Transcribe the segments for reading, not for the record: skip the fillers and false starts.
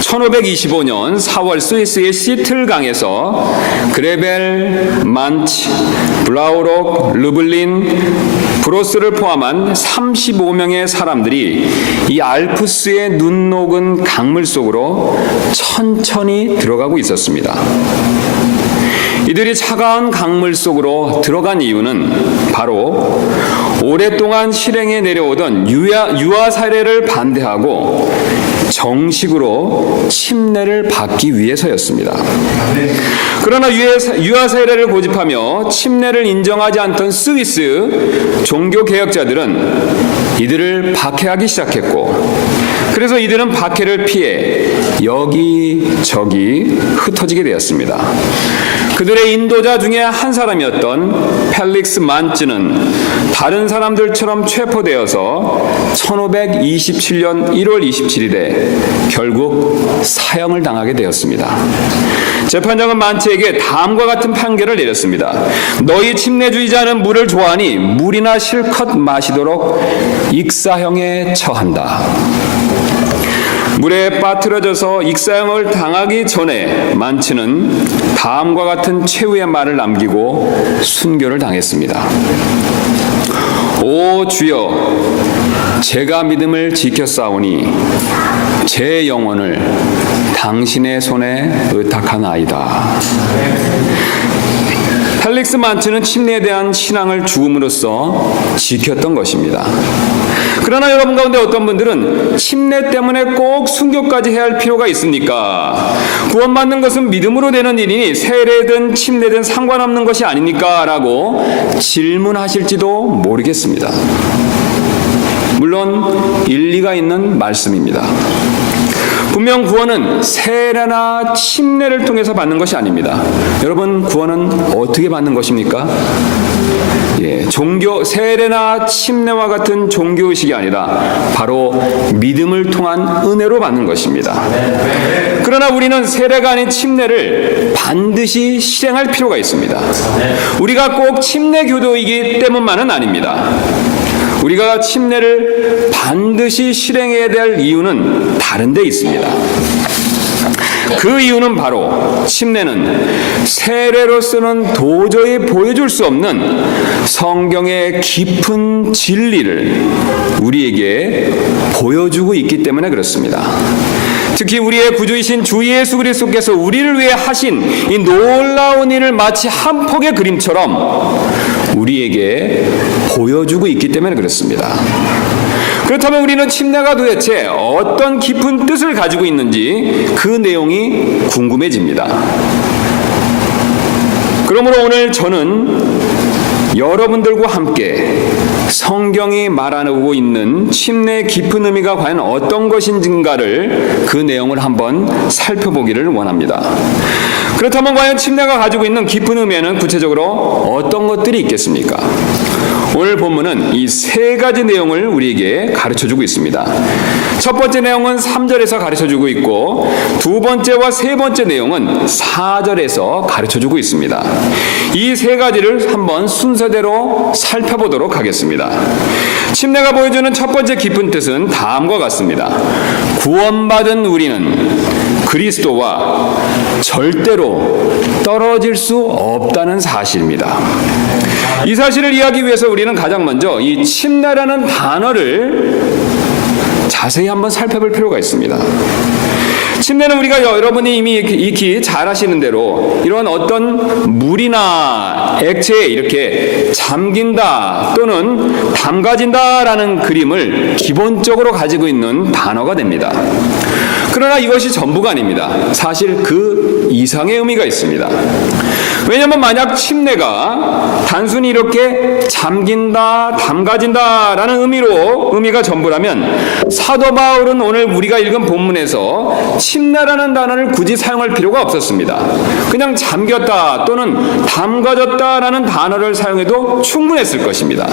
1525년 4월 스위스의 시틀강에서 그레벨, 만치, 블라우록, 르블린, 브로스를 포함한 35명의 사람들이 이 알프스의 눈 녹은 강물 속으로 천천히 들어가고 있었습니다. 이들이 차가운 강물 속으로 들어간 이유는 바로 오랫동안 실행해 내려오던 유아 사례를 반대하고 정식으로 침례를 받기 위해서였습니다. 그러나 유아 사례를 고집하며 침례를 인정하지 않던 스위스 종교 개혁자들은 이들을 박해하기 시작했고, 그래서 이들은 박해를 피해 여기저기 흩어지게 되었습니다. 그들의 인도자 중에 한 사람이었던 펠릭스 만츠는 다른 사람들처럼 체포되어서 1527년 1월 27일에 결국 사형을 당하게 되었습니다. 재판장은 만츠에게 다음과 같은 판결을 내렸습니다. 너희 침례주의자는 물을 좋아하니 물이나 실컷 마시도록 익사형에 처한다. 물에 빠뜨려져서 익사형을 당하기 전에 만츠는 다음과 같은 최후의 말을 남기고 순교를 당했습니다. 오 주여, 제가 믿음을 지켰사오니 제 영혼을 당신의 손에 의탁하나이다. 펠릭스 만츠는 침례에 대한 신앙을 죽음으로써 지켰던 것입니다. 그러나 여러분 가운데 어떤 분들은 침례 때문에 꼭 순교까지 해야 할 필요가 있습니까? 구원받는 것은 믿음으로 되는 일이니 세례든 침례든 상관없는 것이 아닙니까? 라고 질문하실지도 모르겠습니다. 물론 일리가 있는 말씀입니다. 분명 구원은 세례나 침례를 통해서 받는 것이 아닙니다. 여러분, 구원은 어떻게 받는 것입니까? 종교, 세례나 침례와 같은 종교의식이 아니라 바로 믿음을 통한 은혜로 받는 것입니다. 그러나 우리는 세례가 아닌 침례를 반드시 실행할 필요가 있습니다. 우리가 꼭 침례 교도이기 때문만은 아닙니다. 우리가 침례를 반드시 실행해야 될 이유는 다른 데 있습니다. 그 이유는 바로 침례는 세례로서는 도저히 보여줄 수 없는 성경의 깊은 진리를 우리에게 보여주고 있기 때문에 그렇습니다. 특히 우리의 구주이신 주 예수 그리스도께서 우리를 위해 하신 이 놀라운 일을 마치 한 폭의 그림처럼 우리에게 보여주고 있기 때문에 그렇습니다. 그렇다면 우리는 침례가 도대체 어떤 깊은 뜻을 가지고 있는지 그 내용이 궁금해집니다. 그러므로 오늘 저는 여러분들과 함께 성경이 말하고 있는 침례의 깊은 의미가 과연 어떤 것인가를 그 내용을 한번 살펴보기를 원합니다. 그렇다면 과연 침례가 가지고 있는 깊은 의미에는 구체적으로 어떤 것들이 있겠습니까? 오늘 본문은 이 세 가지 내용을 우리에게 가르쳐주고 있습니다. 첫 번째 내용은 3절에서 가르쳐주고 있고, 두 번째와 세 번째 내용은 4절에서 가르쳐주고 있습니다. 이 세 가지를 한번 순서대로 살펴보도록 하겠습니다. 침례가 보여주는 첫 번째 깊은 뜻은 다음과 같습니다. 구원받은 우리는 그리스도와 절대로 떨어질 수 없다는 사실입니다. 이 사실을 이해하기 위해서 우리는 가장 먼저 이 침례라는 단어를 자세히 한번 살펴볼 필요가 있습니다. 침례는 우리가 여러분이 이미 익히 잘 아시는 대로 이런 어떤 물이나 액체에 이렇게 잠긴다 또는 담가진다라는 그림을 기본적으로 가지고 있는 단어가 됩니다. 그러나 이것이 전부가 아닙니다. 사실 그 이상의 의미가 있습니다. 왜냐하면 만약 침례가 단순히 이렇게 잠긴다, 담가진다라는 의미가 전부라면 사도 바울은 오늘 우리가 읽은 본문에서 침례라는 단어를 굳이 사용할 필요가 없었습니다. 그냥 잠겼다 또는 담가졌다라는 단어를 사용해도 충분했을 것입니다.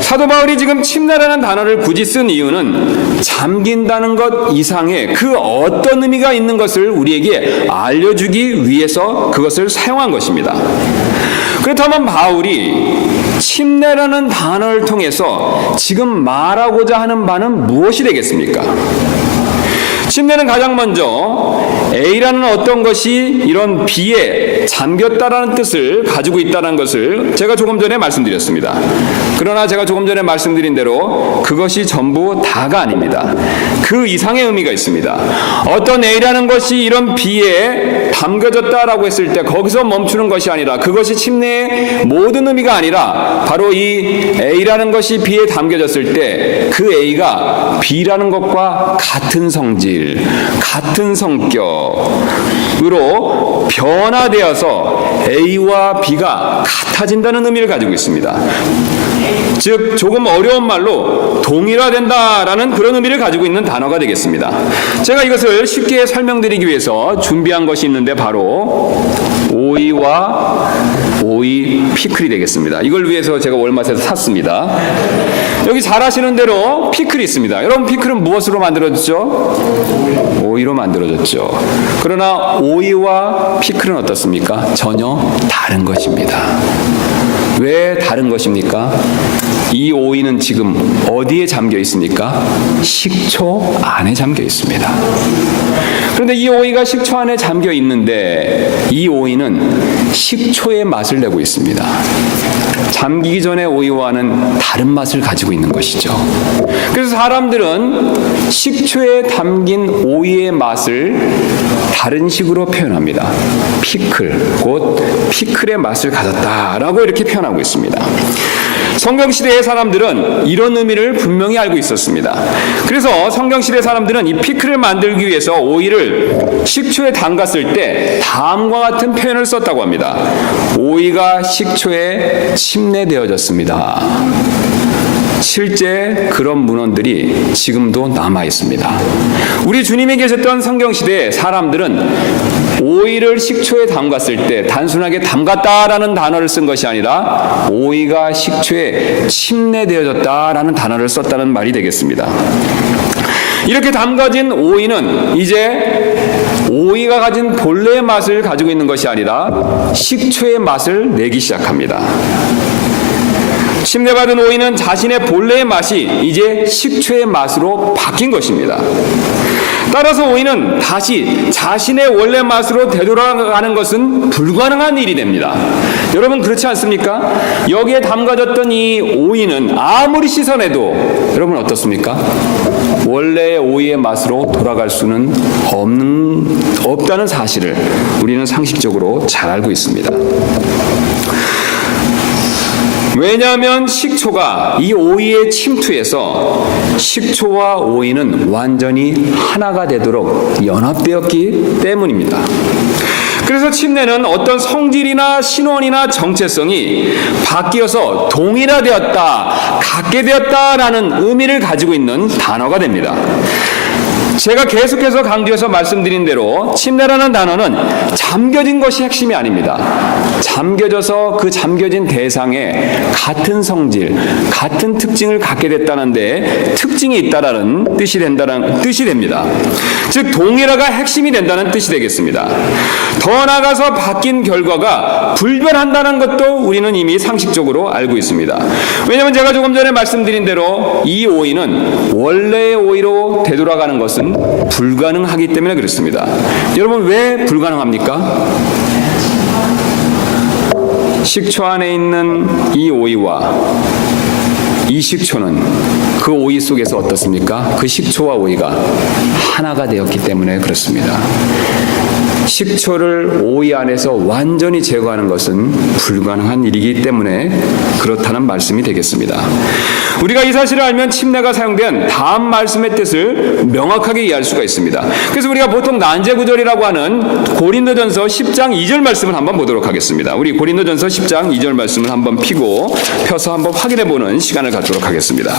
사도 바울이 지금 침례라는 단어를 굳이 쓴 이유는 잠긴다는 것 이상의 그 어떤 의미가 있는 것을 우리에게 알려주기 위해서 그것을 사용한 것입니다. 그렇다면 바울이 침례라는 단어를 통해서 지금 말하고자 하는 바는 무엇이 되겠습니까? 침례는 가장 먼저 A라는 어떤 것이 이런 B에 잠겼다라는 뜻을 가지고 있다는 것을 제가 조금 전에 말씀드렸습니다. 그러나 제가 조금 전에 말씀드린 대로 그것이 전부 다가 아닙니다. 그 이상의 의미가 있습니다. 어떤 A라는 것이 이런 B에 담겨졌다라고 했을 때 거기서 멈추는 것이 아니라, 그것이 침례의 모든 의미가 아니라 바로 이 A라는 것이 B에 담겨졌을 때 그 A가 B라는 것과 같은 성질, 같은 성격으로 변화되어서 A와 B가 같아진다는 의미를 가지고 있습니다. 즉 조금 어려운 말로 동일화된다라는 그런 의미를 가지고 있는 단어가 되겠습니다. 제가 이것을 쉽게 설명드리기 위해서 준비한 것이 있는데 바로 오이와 오이 피클이 되겠습니다. 이걸 위해서 제가 월마트에서 샀습니다. 여기 잘 아시는 대로 피클이 있습니다. 여러분, 피클은 무엇으로 만들어졌죠? 오이로 만들어졌죠. 그러나 오이와 피클은 어떻습니까? 전혀 다른 것입니다. 왜 다른 것입니까? 이 오이는 지금 어디에 잠겨 있습니까? 식초 안에 잠겨 있습니다. 그런데 이 오이가 식초 안에 잠겨 있는데 이 오이는 식초의 맛을 내고 있습니다. 잠기기 전에 오이와는 다른 맛을 가지고 있는 것이죠. 그래서 사람들은 식초에 담긴 오이의 맛을 다른 식으로 표현합니다. 피클, 곧 피클의 맛을 가졌다라고 이렇게 표현하고 있습니다. 성경시대의 사람들은 이런 의미를 분명히 알고 있었습니다. 그래서 성경시대 사람들은 이 피클을 만들기 위해서 오이를 식초에 담갔을 때 다음과 같은 표현을 썼다고 합니다. 오이가 식초에 침례되어졌습니다. 실제 그런 문헌들이 지금도 남아 있습니다. 우리 주님이 계셨던 성경시대의 사람들은 오이를 식초에 담갔을 때 단순하게 담갔다라는 단어를 쓴 것이 아니라 오이가 식초에 침례되어졌다라는 단어를 썼다는 말이 되겠습니다. 이렇게 담가진 오이는 이제 오이가 가진 본래의 맛을 가지고 있는 것이 아니라 식초의 맛을 내기 시작합니다. 침례받은 오이는 자신의 본래의 맛이 이제 식초의 맛으로 바뀐 것입니다. 따라서 오이는 다시 자신의 원래 맛으로 되돌아가는 것은 불가능한 일이 됩니다. 여러분, 그렇지 않습니까? 여기에 담가졌던 이 오이는 아무리 씻어내도 여러분 어떻습니까? 원래의 오이의 맛으로 돌아갈 수는 없다는 사실을 우리는 상식적으로 잘 알고 있습니다. 왜냐하면 식초가 이 오이에 침투해서 식초와 오이는 완전히 하나가 되도록 연합되었기 때문입니다. 그래서 침례는 어떤 성질이나 신원이나 정체성이 바뀌어서 동일화되었다, 같게 되었다라는 의미를 가지고 있는 단어가 됩니다. 제가 계속해서 강조해서 말씀드린 대로 침례라는 단어는 잠겨진 것이 핵심이 아닙니다. 잠겨져서 그 잠겨진 대상에 같은 성질, 같은 특징을 갖게 됐다는데 특징이 있다라는 뜻이 됩니다. 즉 동일화가 핵심이 된다는 뜻이 되겠습니다. 더 나아가서 바뀐 결과가 불변한다는 것도 우리는 이미 상식적으로 알고 있습니다. 왜냐하면 제가 조금 전에 말씀드린 대로 이 오이는 원래의 오이로 되돌아가는 것은 불가능하기 때문에 그렇습니다. 여러분, 왜 불가능합니까? 식초 안에 있는 이 오이와 이 식초는 그 오이 속에서 어떻습니까? 그 식초와 오이가 하나가 되었기 때문에 그렇습니다. 식초를 오이 안에서 완전히 제거하는 것은 불가능한 일이기 때문에 그렇다는 말씀이 되겠습니다. 우리가 이 사실을 알면 침례가 사용된 다음 말씀의 뜻을 명확하게 이해할 수가 있습니다. 그래서 우리가 보통 난제구절이라고 하는 고린도전서 10장 2절 말씀을 한번 보도록 하겠습니다. 우리 고린도전서 10장 2절 말씀을 한번 펴서 한번 확인해보는 시간을 갖도록 하겠습니다.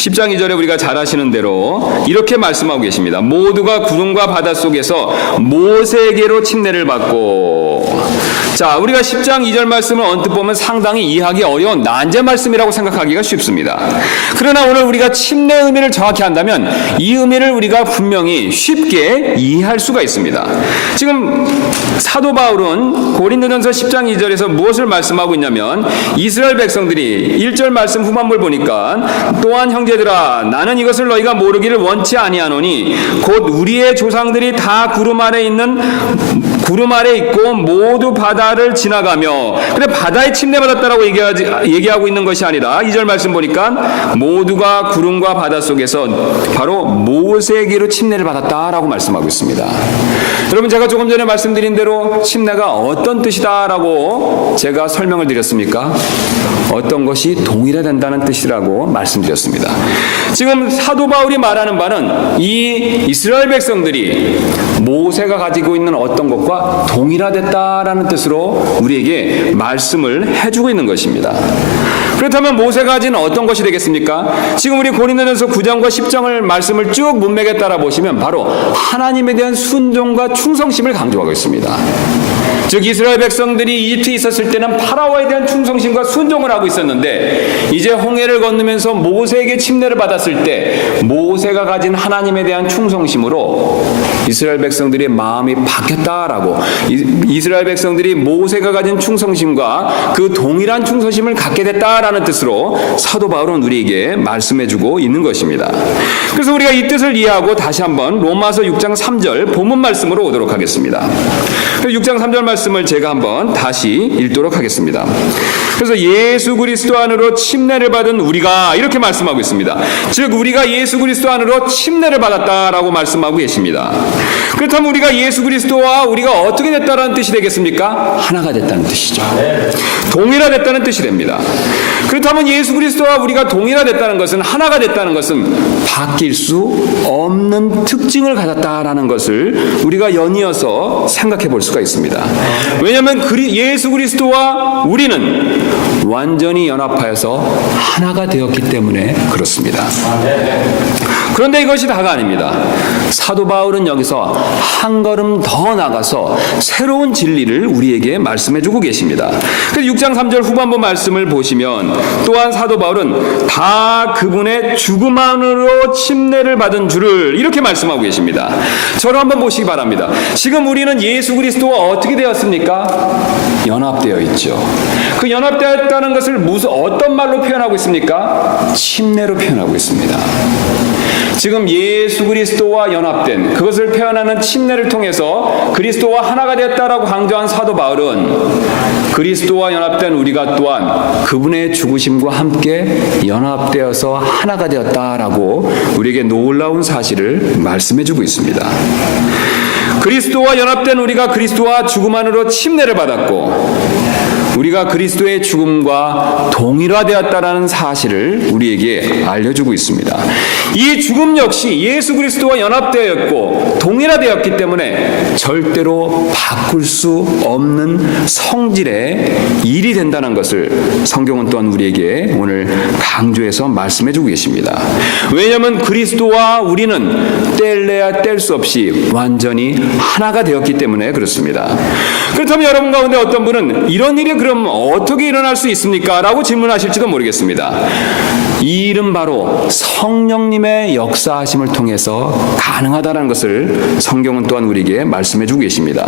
10장 2절에 우리가 잘 아시는 대로 이렇게 말씀하고 계십니다. 모두가 구름과 바다 속에서 모세에게로 침례를 받고, 자, 우리가 10장 2절 말씀을 언뜻 보면 상당히 이해하기 어려운 난제 말씀이라고 생각하기가 쉽습니다. 그러나 오늘 우리가 침례의 의미를 정확히 한다면 이 의미를 우리가 분명히 쉽게 이해할 수가 있습니다. 지금 사도 바울은 고린도전서 10장 2절에서 무엇을 말씀하고 있냐면 이스라엘 백성들이 1절 말씀 후반부를 보니까 또한 형제들아 나는 이것을 너희가 모르기를 원치 아니하노니 곧 우리의 조상들이 다 구름 아래 있고 모두 바다를 지나가며 그래 바다에 침례받았다라고 얘기하고 있는 것이 아니라 2절 말씀 보니까 모두가 구름과 바다 속에서 바로 모세에게로 침례를 받았다라고 말씀하고 있습니다. 여러분 제가 조금 전에 말씀드린 대로 침례가 어떤 뜻이다라고 제가 설명을 드렸습니까? 어떤 것이 동일화된다는 뜻이라고 말씀드렸습니다. 지금 사도 바울이 말하는 바는 이 이스라엘 백성들이 모세가 가지고 있는 어떤 것과 동일화됐다라는 뜻으로 우리에게 말씀을 해주고 있는 것입니다. 그렇다면 모세가 가진 어떤 것이 되겠습니까? 지금 우리 고린도전서 9장과 10장을 말씀을 쭉 문맥에 따라 보시면 바로 하나님에 대한 순종과 충성심을 강조하고 있습니다. 즉 이스라엘 백성들이 이집트에 있었을 때는 파라오에 대한 충성심과 순종을 하고 있었는데 이제 홍해를 건너면서 모세에게 침례를 받았을 때 모세가 가진 하나님에 대한 충성심으로 이스라엘 백성들의 마음이 바뀌었다라고 이스라엘 백성들이 모세가 가진 충성심과 그 동일한 충성심을 갖게 됐다라는 뜻으로 사도 바울은 우리에게 말씀해주고 있는 것입니다. 그래서 우리가 이 뜻을 이해하고 다시 한번 로마서 6장 3절 본문 말씀으로 오도록 하겠습니다. 6장 3절 말씀을 제가 한번 다시 읽도록 하겠습니다. 그래서 예수 그리스도 안으로 침례를 받은 우리가 이렇게 말씀하고 있습니다. 즉 우리가 예수 그리스도 안으로 침례를 받았다라고 말씀하고 계십니다. 그렇다면 우리가 예수 그리스도와 우리가 어떻게 됐다라는 뜻이 되겠습니까? 하나가 됐다는 뜻이죠. 동일화됐다는 뜻이 됩니다. 그렇다면 예수 그리스도와 우리가 동일화됐다는 것은 하나가 됐다는 것은 바뀔 수 없는 특징을 가졌다라는 것을 우리가 연이어서 생각해 볼 수가 있습니다. 왜냐하면 예수 그리스도와 우리는 완전히 연합하여서 하나가 되었기 때문에 그렇습니다. 그런데 이것이 다가 아닙니다. 사도 바울은 여기서 한 걸음 더 나가서 새로운 진리를 우리에게 말씀해주고 계십니다. 그래서 6장 3절 후반부 말씀을 보시면 또한 사도 바울은 다 그분의 죽음 안으로 침례를 받은 줄을 이렇게 말씀하고 계십니다. 저를 한번 보시기 바랍니다. 지금 우리는 예수 그리스도와 어떻게 되었습니까? 연합되어 있죠. 그 연합되었다는 것을 어떤 말로 표현하고 있습니까? 침례로 표현하고 있습니다. 지금 예수 그리스도와 연합된 그것을 표현하는 침례를 통해서 그리스도와 하나가 되었다라고 강조한 사도 바울은 그리스도와 연합된 우리가 또한 그분의 죽으심과 함께 연합되어서 하나가 되었다라고 우리에게 놀라운 사실을 말씀해주고 있습니다. 그리스도와 연합된 우리가 그리스도와 죽음 안으로 침례를 받았고 우리가 그리스도의 죽음과 동일화되었다라는 사실을 우리에게 알려주고 있습니다. 이 죽음 역시 예수 그리스도와 연합되었고 동일화되었기 때문에 절대로 바꿀 수 없는 성질의 일이 된다는 것을 성경은 또한 우리에게 오늘 강조해서 말씀해주고 계십니다. 왜냐하면 그리스도와 우리는 뗄래야 뗄 수 없이 완전히 하나가 되었기 때문에 그렇습니다. 그렇다면 여러분 가운데 어떤 분은 이런 일이 그럼 어떻게 일어날 수 있습니까? 라고 질문하실지도 모르겠습니다. 이 일은 바로 성령님의 역사하심을 통해서 가능하다는 것을 성경은 또한 우리에게 말씀해주고 계십니다.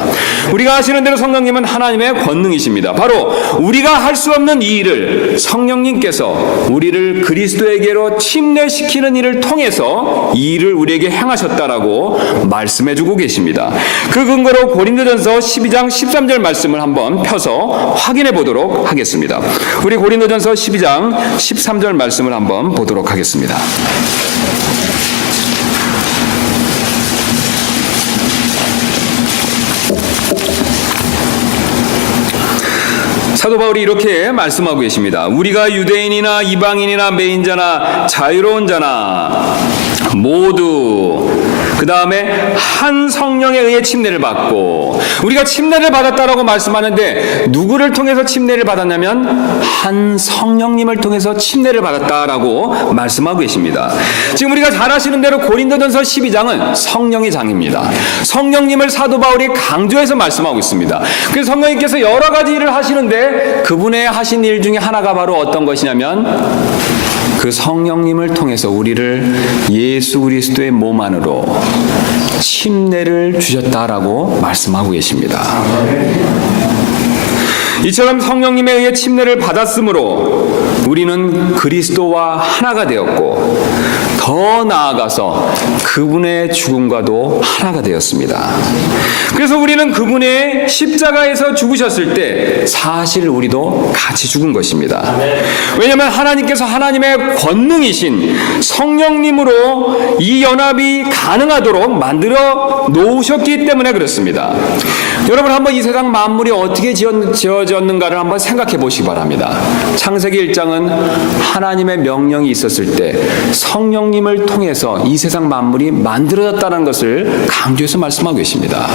우리가 아시는 대로 성령님은 하나님의 권능이십니다. 바로 우리가 할 수 없는 이 일을 성령님께서 우리를 그리스도에게로 침례시키는 일을 통해서 이 일을 우리에게 행하셨다라고 말씀해주고 계십니다. 그 근거로 고린도전서 12장 13절 말씀을 한번 펴서 확인해 보도록 하겠습니다. 우리 고린도전서 12장 13절 말씀을 한번 보도록 하겠습니다. 사도 바울이 이렇게 말씀하고 계십니다. 우리가 유대인이나 이방인이나 매인자나 자유로운 자나 모두 그 다음에 한 성령에 의해 침례를 받고, 우리가 침례를 받았다라고 말씀하는데 누구를 통해서 침례를 받았냐면 한 성령님을 통해서 침례를 받았다라고 말씀하고 계십니다. 지금 우리가 잘 아시는 대로 고린도전서 12장은 성령의 장입니다. 성령님을 사도 바울이 강조해서 말씀하고 있습니다. 그래서 성령님께서 여러 가지 일을 하시는데 그분의 하신 일 중에 하나가 바로 어떤 것이냐면 그 성령님을 통해서 우리를 예수 그리스도의 몸 안으로 침례를 주셨다라고 말씀하고 계십니다. 이처럼 성령님에 의해 침례를 받았으므로 우리는 그리스도와 하나가 되었고 더 나아가서 그분의 죽음과도 하나가 되었습니다. 그래서 우리는 그분의 십자가에서 죽으셨을 때 사실 우리도 같이 죽은 것입니다. 왜냐하면 하나님께서 하나님의 권능이신 성령님으로 이 연합이 가능하도록 만들어 놓으셨기 때문에 그렇습니다. 여러분 한번 이 세상 만물이 어떻게 지어졌는가를 한번 생각해 보시기 바랍니다. 창세기 1장은 하나님의 명령이 있었을 때 성령님을 통해서 이 세상 만물이 만들어졌다는 것을 강조해서 말씀하고 계십니다.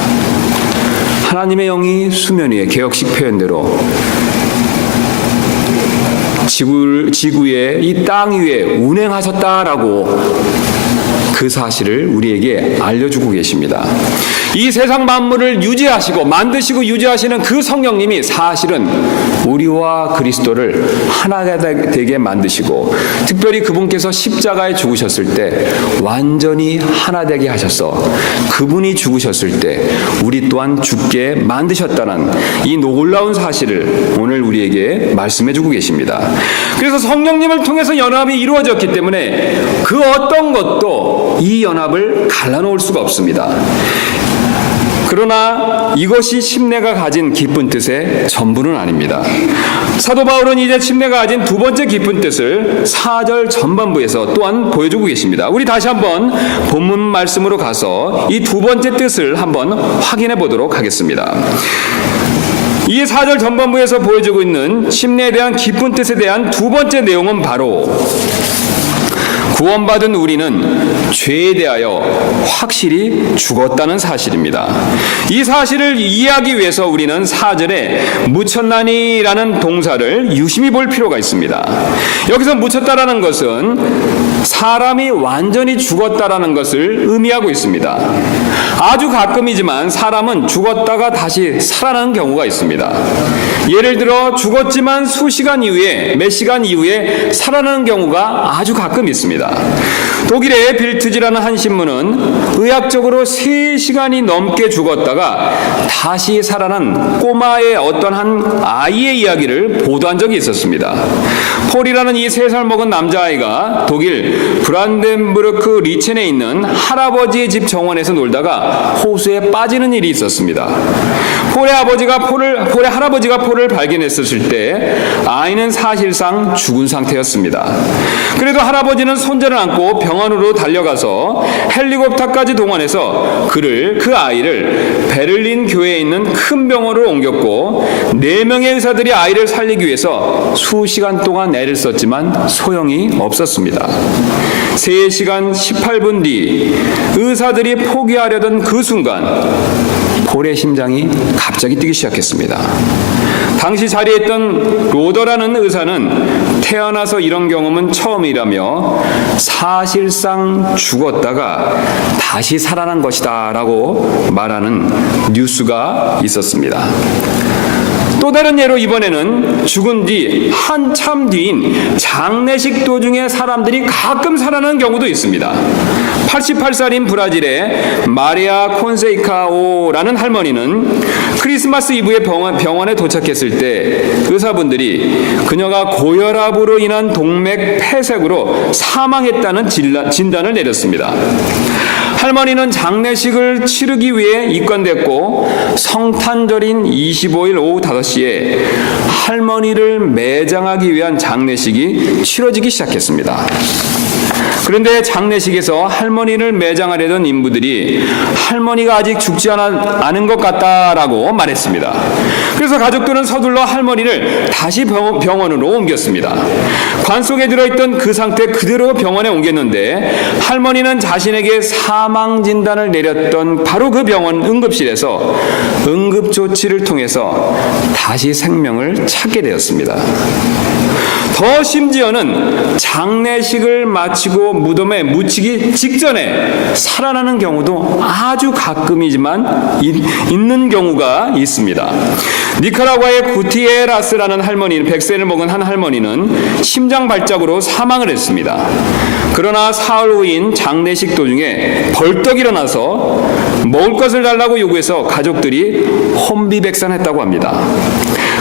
하나님의 영이 수면 위에 개역식 표현대로 지구에 이 땅 위에 운행하셨다라고 그 사실을 우리에게 알려주고 계십니다. 이 세상 만물을 유지하시고 만드시고 유지하시는 그 성령님이 사실은 우리와 그리스도를 하나가 되게 만드시고 특별히 그분께서 십자가에 죽으셨을 때 완전히 하나 되게 하셔서 그분이 죽으셨을 때 우리 또한 죽게 만드셨다는 이 놀라운 사실을 오늘 우리에게 말씀해주고 계십니다. 그래서 성령님을 통해서 연합이 이루어졌기 때문에 그 어떤 것도 이 연합을 갈라놓을 수가 없습니다. 그러나 이것이 침례가 가진 깊은 뜻의 전부는 아닙니다. 사도 바울은 이제 침례가 가진 두 번째 깊은 뜻을 4절 전반부에서 또한 보여주고 계십니다. 우리 다시 한번 본문 말씀으로 가서 이 두 번째 뜻을 한번 확인해 보도록 하겠습니다. 이 4절 전반부에서 보여주고 있는 침례에 대한 깊은 뜻에 대한 두 번째 내용은 바로 구원받은 우리는 죄에 대하여 확실히 죽었다는 사실입니다. 이 사실을 이해하기 위해서 우리는 4절에 묻혔나니라는 동사를 유심히 볼 필요가 있습니다. 여기서 묻혔다라는 것은 사람이 완전히 죽었다라는 것을 의미하고 있습니다. 아주 가끔이지만 사람은 죽었다가 다시 살아나는 경우가 있습니다. 예를 들어 죽었지만 수시간 이후에 몇 시간 이후에 살아나는 경우가 아주 가끔 있습니다. 독일의 빌트지라는 한 신문은 의학적으로 3시간이 넘게 죽었다가 다시 살아난 꼬마의 어떤 한 아이의 이야기를 보도한 적이 있었습니다. 폴이라는 이 3살 먹은 남자아이가 독일 브란덴부르크 리첸에 있는 할아버지의 집 정원에서 놀다가 호수에 빠지는 일이 있었습니다. 폴의 할아버지가 폴을 발견했었을 때 아이는 사실상 죽은 상태였습니다. 그래도 할아버지는 손자를 안고 병원으로 달려가서 헬리콥터까지 동원해서 그 아이를 베를린 교회에 있는 큰 병원으로 옮겼고 4명의 의사들이 아이를 살리기 위해서 수시간 동안 애를 썼지만 소용이 없었습니다. 3시간 18분 뒤 의사들이 포기하려던 그 순간 폴의 심장이 갑자기 뛰기 시작했습니다. 당시 자리에 있던 로더라는 의사는 태어나서 이런 경험은 처음이라며 사실상 죽었다가 다시 살아난 것이다 라고 말하는 뉴스가 있었습니다. 또 다른 예로 이번에는 죽은 뒤 한참 뒤인 장례식 도중에 사람들이 가끔 살아나는 경우도 있습니다. 88살인 브라질의 마리아 콘세이카오라는 할머니는 크리스마스 이브에 병원에 도착했을 때 의사분들이 그녀가 고혈압으로 인한 동맥 폐색으로 사망했다는 진단을 내렸습니다. 할머니는 장례식을 치르기 위해 입관됐고 성탄절인 25일 오후 5시에 할머니를 매장하기 위한 장례식이 치러지기 시작했습니다. 그런데 장례식에서 할머니를 매장하려던 인부들이 할머니가 아직 죽지 않은 것 같다라고 말했습니다. 그래서 가족들은 서둘러 할머니를 다시 병원으로 옮겼습니다. 관 속에 들어있던 그 상태 그대로 병원에 옮겼는데 할머니는 자신에게 사망 진단을 내렸던 바로 그 병원 응급실에서 응급조치를 통해서 다시 생명을 찾게 되었습니다. 더 심지어는 장례식을 마치고 무덤에 묻히기 직전에 살아나는 경우도 아주 가끔이지만 있는 경우가 있습니다. 니카라과의 구티에라스라는 할머니는 100세를 먹은 한 할머니는 심장 발작으로 사망을 했습니다. 그러나 사흘 후인 장례식 도중에 벌떡 일어나서 먹을 것을 달라고 요구해서 가족들이 혼비백산했다고 합니다.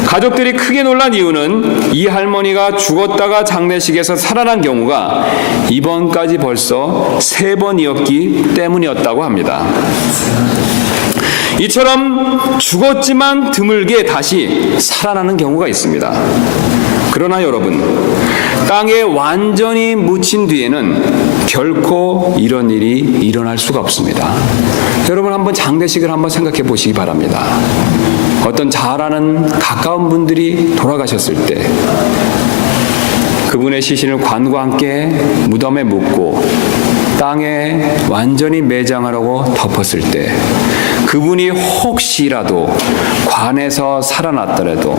가족들이 크게 놀란 이유는 이 할머니가 죽었다가 장례식에서 살아난 경우가 이번까지 벌써 3번이었기 때문이었다고 합니다. 이처럼 죽었지만 드물게 다시 살아나는 경우가 있습니다. 그러나 여러분, 땅에 완전히 묻힌 뒤에는 결코 이런 일이 일어날 수가 없습니다. 여러분 한번 장례식을 한번 생각해 보시기 바랍니다. 어떤 잘 아는 가까운 분들이 돌아가셨을 때 그분의 시신을 관과 함께 무덤에 묻고 땅에 완전히 매장하라고 덮었을 때 그분이 혹시라도 관에서 살아났더라도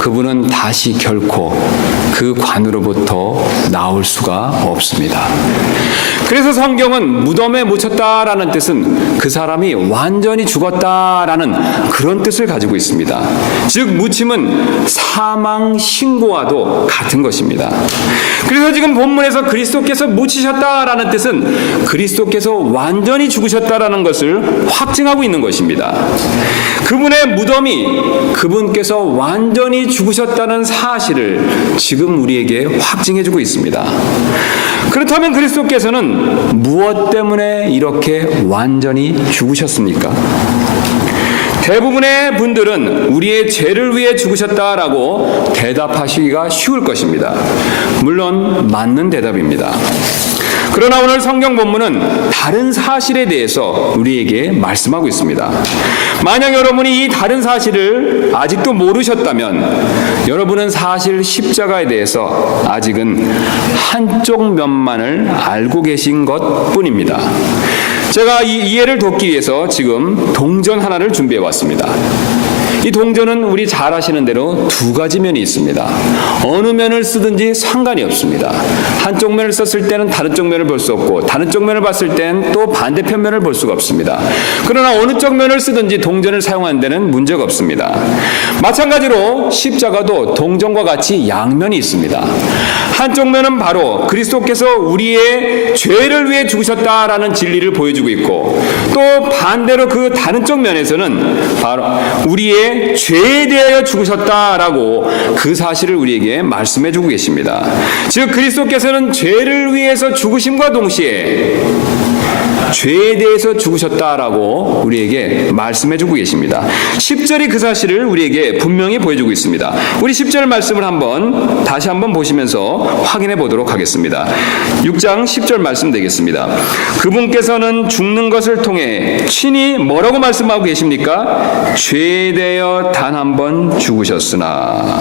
그분은 다시 결코 그 관으로부터 나올 수가 없습니다. 그래서 성경은 무덤에 묻혔다라는 뜻은 그 사람이 완전히 죽었다라는 그런 뜻을 가지고 있습니다. 즉 묻힘은 사망 신고와도 같은 것입니다. 그래서 지금 본문에서 그리스도께서 묻히셨다라는 뜻은 그리스도께서 완전히 죽으셨다라는 것을 확증하고 있는 것입니다. 그분의 무덤이 그분께서 완전히 죽으셨다는 사실을 지금 우리에게 확증해주고 있습니다. 그렇다면 그리스도께서는 무엇 때문에 이렇게 완전히 죽으셨습니까? 대부분의 분들은 우리의 죄를 위해 죽으셨다라고 대답하시기가 쉬울 것입니다. 물론 맞는 대답입니다. 그러나 오늘 성경 본문은 다른 사실에 대해서 우리에게 말씀하고 있습니다. 만약 여러분이 이 다른 사실을 아직도 모르셨다면 여러분은 사실 십자가에 대해서 아직은 한쪽 면만을 알고 계신 것 뿐입니다. 제가 이 이해를 돕기 위해서 지금 동전 하나를 준비해 왔습니다. 이 동전은 우리 잘 아시는 대로 2가지 면이 있습니다. 어느 면을 쓰든지 상관이 없습니다. 한쪽 면을 썼을 때는 다른 쪽 면을 볼 수 없고 다른 쪽 면을 봤을 때는 또 반대편 면을 볼 수가 없습니다. 그러나 어느 쪽 면을 쓰든지 동전을 사용하는 데는 문제가 없습니다. 마찬가지로 십자가도 동전과 같이 양면이 있습니다. 한쪽 면은 바로 그리스도께서 우리의 죄를 위해 죽으셨다라는 진리를 보여주고 있고 또 반대로 그 다른 쪽 면에서는 바로 우리의 죄에 대하여 죽으셨다라고 그 사실을 우리에게 말씀해주고 계십니다. 즉 그리스도께서는 죄를 위해서 죽으심과 동시에 죄에 대해서 죽으셨다라고 우리에게 말씀해주고 계십니다. 10절이 그 사실을 우리에게 분명히 보여주고 있습니다. 우리 10절 말씀을 다시 한번 보시면서 확인해 보도록 하겠습니다. 6장 10절 말씀 되겠습니다. 그분께서는 죽는 것을 통해 친히 뭐라고 말씀하고 계십니까? 죄에 대하여 단 한 번 죽으셨으나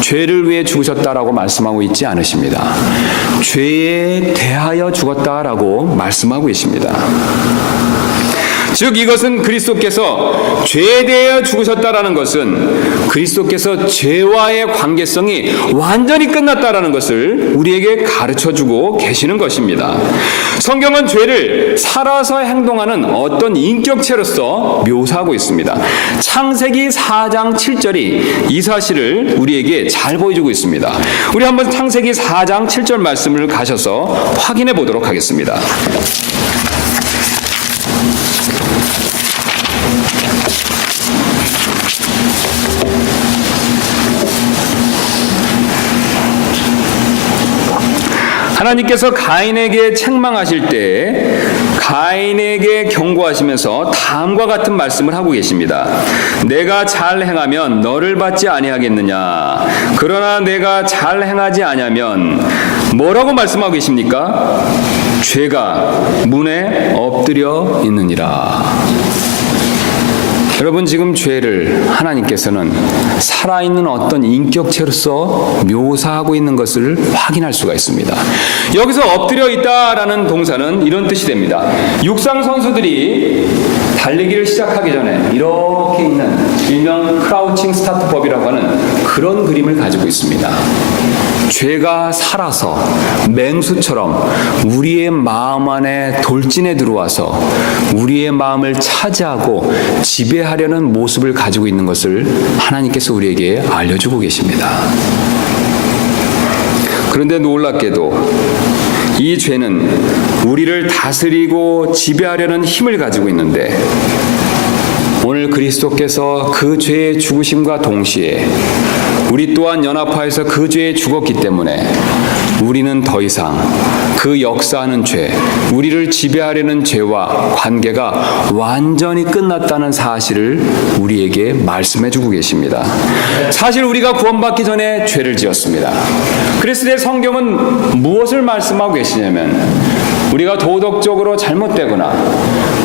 죄를 위해 죽으셨다라고 말씀하고 있지 않으십니다. 죄에 대하여 죽었다라고 말씀하고 계십니다. 즉 이것은 그리스도께서 죄에 대하여 죽으셨다라는 것은 그리스도께서 죄와의 관계성이 완전히 끝났다라는 것을 우리에게 가르쳐주고 계시는 것입니다. 성경은 죄를 살아서 행동하는 어떤 인격체로서 묘사하고 있습니다. 창세기 4장 7절이 이 사실을 우리에게 잘 보여주고 있습니다. 우리 한번 창세기 4장 7절 말씀을 가셔서 확인해 보도록 하겠습니다. 하나님께서 가인에게 책망하실 때 가인에게 경고하시면서 다음과 같은 말씀을 하고 계십니다. 내가 잘 행하면 너를 받지 아니하겠느냐. 그러나 내가 잘 행하지 아니하면 뭐라고 말씀하고 계십니까? 죄가 문에 엎드려 있느니라. 여러분, 지금 죄를 하나님께서는 살아있는 어떤 인격체로서 묘사하고 있는 것을 확인할 수가 있습니다. 여기서 엎드려 있다라는 동사는 이런 뜻이 됩니다. 육상 선수들이 달리기를 시작하기 전에 이렇게 있는 일명 크라우칭 스타트법이라고 하는 그런 그림을 가지고 있습니다. 죄가 살아서 맹수처럼 우리의 마음 안에 돌진해 들어와서 우리의 마음을 차지하고 지배하려는 모습을 가지고 있는 것을 하나님께서 우리에게 알려주고 계십니다. 그런데 놀랍게도 이 죄는 우리를 다스리고 지배하려는 힘을 가지고 있는데, 오늘 그리스도께서 그 죄의 죽으심과 동시에 우리 또한 연합하여서 그 죄에 죽었기 때문에 우리는 더 이상 그 역사하는 죄, 우리를 지배하려는 죄와 관계가 완전히 끝났다는 사실을 우리에게 말씀해주고 계십니다. 사실 우리가 구원받기 전에 죄를 지었습니다. 그리스도의 성경은 무엇을 말씀하고 계시냐면, 우리가 도덕적으로 잘못되거나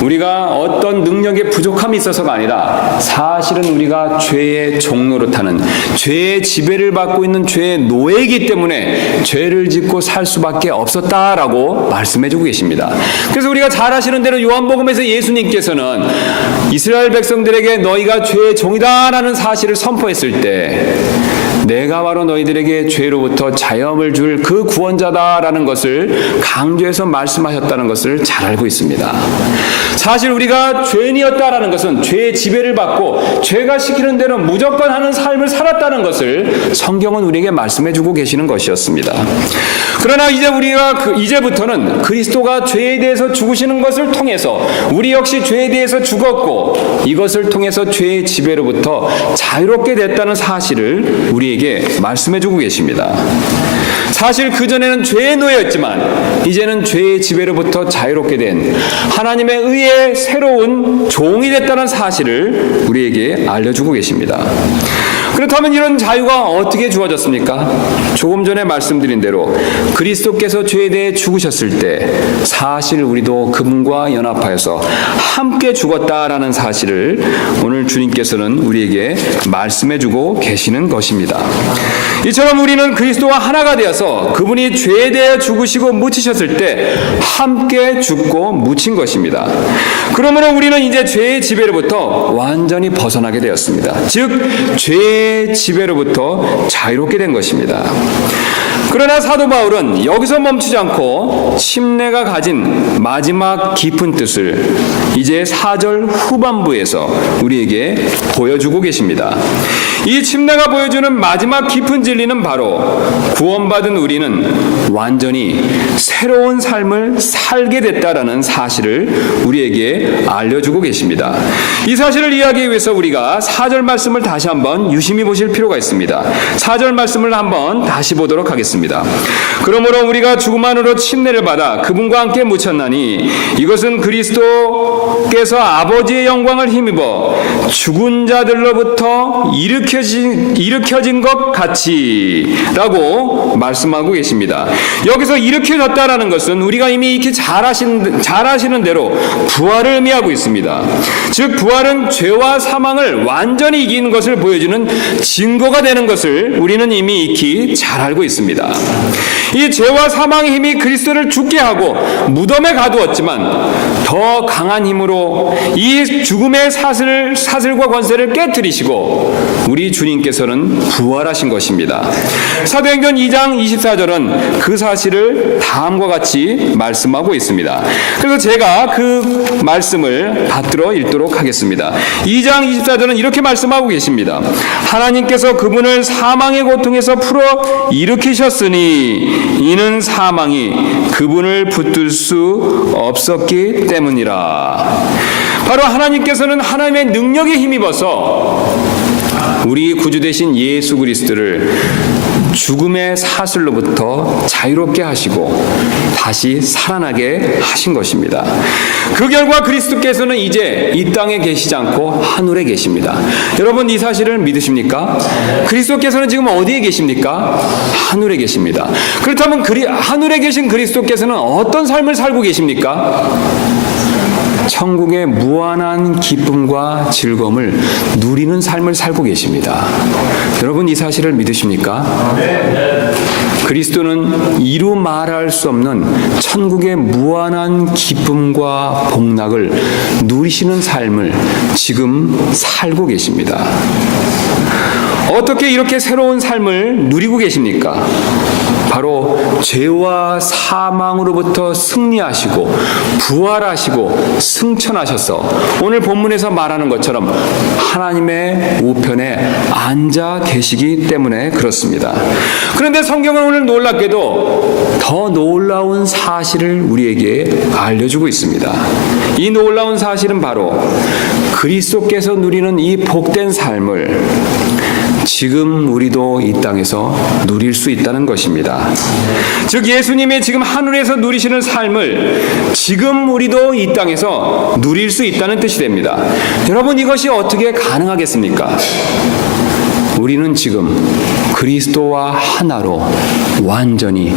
우리가 어떤 능력의 부족함이 있어서가 아니라 사실은 우리가 죄의 종로로 타는, 죄의 지배를 받고 있는 죄의 노예이기 때문에 죄를 짓고 살 수밖에 없었다라고 말씀해주고 계십니다. 그래서 우리가 잘 아시는 대로 요한복음에서 예수님께서는 이스라엘 백성들에게 너희가 죄의 종이다라는 사실을 선포했을 때 내가 바로 너희들에게 죄로부터 자유함을 줄 그 구원자다라는 것을 강조해서 말씀하셨다는 것을 잘 알고 있습니다. 사실 우리가 죄인이었다라는 것은 죄의 지배를 받고 죄가 시키는 대로 무조건 하는 삶을 살았다는 것을 성경은 우리에게 말씀해주고 계시는 것이었습니다. 그러나 이제부터는 그리스도가 죄에 대해서 죽으시는 것을 통해서 우리 역시 죄에 대해서 죽었고 이것을 통해서 죄의 지배로부터 자유롭게 됐다는 사실을 우리에게 말씀해주고 계십니다. 사실 그전에는 죄의 노예였지만 이제는 죄의 지배로부터 자유롭게 된 하나님의 의의 새로운 종이 됐다는 사실을 우리에게 알려주고 계십니다. 그렇다면 이런 자유가 어떻게 주어졌습니까? 조금 전에 말씀드린 대로 그리스도께서 죄에 대해 죽으셨을 때 사실 우리도 그분과 연합하여서 함께 죽었다라는 사실을 오늘 주님께서는 우리에게 말씀해주고 계시는 것입니다. 이처럼 우리는 그리스도와 하나가 되어서 그분이 죄에 대해 죽으시고 묻히셨을 때 함께 죽고 묻힌 것입니다. 그러므로 우리는 이제 죄의 지배로부터 완전히 벗어나게 되었습니다. 즉 죄의 지배로부터 자유롭게 된 것입니다. 그러나 사도 바울은 여기서 멈추지 않고 침례가 가진 마지막 깊은 뜻을 이제 4절 후반부에서 우리에게 보여주고 계십니다. 이 침례가 보여주는 마지막 깊은 진리는 바로 구원받은 우리는 완전히 새로운 삶을 살게 됐다라는 사실을 우리에게 알려주고 계십니다. 이 사실을 이해하기 위해서 우리가 4절 말씀을 다시 한번 유심히 보실 필요가 있습니다. 4절 말씀을 한번 다시 보도록 하겠습니다. 그러므로 우리가 죽음 안으로 침례를 받아 그분과 함께 묻혔나니 이것은 그리스도께서 아버지의 영광을 힘입어 죽은 자들로부터 일으켜진 것 같이라고 말씀하고 계십니다. 여기서 일으켜졌다라는 것은 우리가 이미 익히 잘 아시는 대로 부활을 의미하고 있습니다. 즉 부활은 죄와 사망을 완전히 이기는 것을 보여주는 증거가 되는 것을 우리는 이미 익히 잘 알고 있습니다. 이 죄와 사망의 힘이 그리스도를 죽게 하고 무덤에 가두었지만 더 강한 힘으로 이 죽음의 사슬과 권세를 깨뜨리시고 우리 주님께서는 부활하신 것입니다. 사도행전 2장 24절은 그 사실을 다음과 같이 말씀하고 있습니다. 그래서 제가 그 말씀을 받들어 읽도록 하겠습니다. 2장 24절은 이렇게 말씀하고 계십니다. 하나님께서 그분을 사망의 고통에서 풀어 일으키셨으니 이는 사망이 그분을 붙들 수 없었기 때문이라. 바로 하나님께서는 하나님의 능력에 힘입어서 우리 구주 되신 예수 그리스도를 죽음의 사슬로부터 자유롭게 하시고 다시 살아나게 하신 것입니다. 그 결과 그리스도께서는 이제 이 땅에 계시지 않고 하늘에 계십니다. 여러분 이 사실을 믿으십니까? 그리스도께서는 지금 어디에 계십니까? 하늘에 계십니다. 그렇다면 하늘에 계신 그리스도께서는 어떤 삶을 살고 계십니까? 천국의 무한한 기쁨과 즐거움을 누리는 삶을 살고 계십니다. 여러분 이 사실을 믿으십니까? 그리스도는 이루 말할 수 없는 천국의 무한한 기쁨과 복락을 누리시는 삶을 지금 살고 계십니다. 어떻게 이렇게 새로운 삶을 누리고 계십니까? 바로 죄와 사망으로부터 승리하시고 부활하시고 승천하셔서 오늘 본문에서 말하는 것처럼 하나님의 우편에 앉아 계시기 때문에 그렇습니다. 그런데 성경은 오늘 놀랍게도 더 놀라운 사실을 우리에게 알려주고 있습니다. 이 놀라운 사실은 바로 그리스도께서 누리는 이 복된 삶을 지금 우리도 이 땅에서 누릴 수 있다는 것입니다. 즉 예수님이 지금 하늘에서 누리시는 삶을 지금 우리도 이 땅에서 누릴 수 있다는 뜻이 됩니다. 여러분 이것이 어떻게 가능하겠습니까? 우리는 지금 그리스도와 하나로 완전히